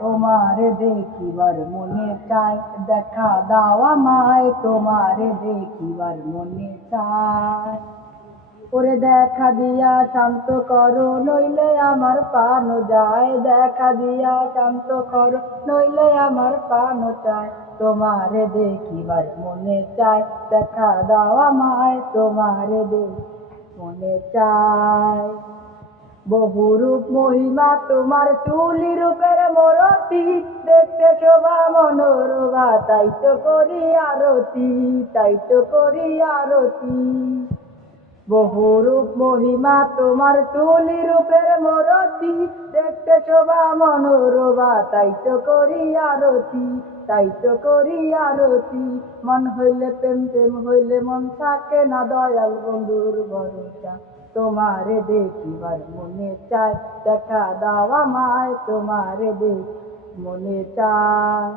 তোমারে দেখিবার মনে চায়, দেখা দাও আমায়, তোমারে দেখিবার মনে চায়। ওরে দেখা দিয়া শান্ত করো, নইলে আমার প্রাণ যায়। দেখা দিয়া শান্ত করো, নইলে আমার প্রাণ চায়। তোমারে দেখিবার মনে চায়, দেখা দাও আমায়, তোমারে মনে চায়। বহুরূপ মহিমা তোমার, চুলি রূপের মরতি, দেখতে শোভা মনোরমা, তাই তো করি আরতি, তাই তো করি আরতি। বহুরূপ মহিমা তোমার, চুলি রূপের মরতি, দেখতে শোভা মনোরমা, তাই তো করি আরতি, তাই তো করি আরতি। মন হইলে প্রেম, প্রেম হইলে মন থাকে না, দয়াল বন্ধুর ভরসা। তোমারে দেখিবার মনে চায়, দেখা দাও আমায়, তোমারে মনে চায়।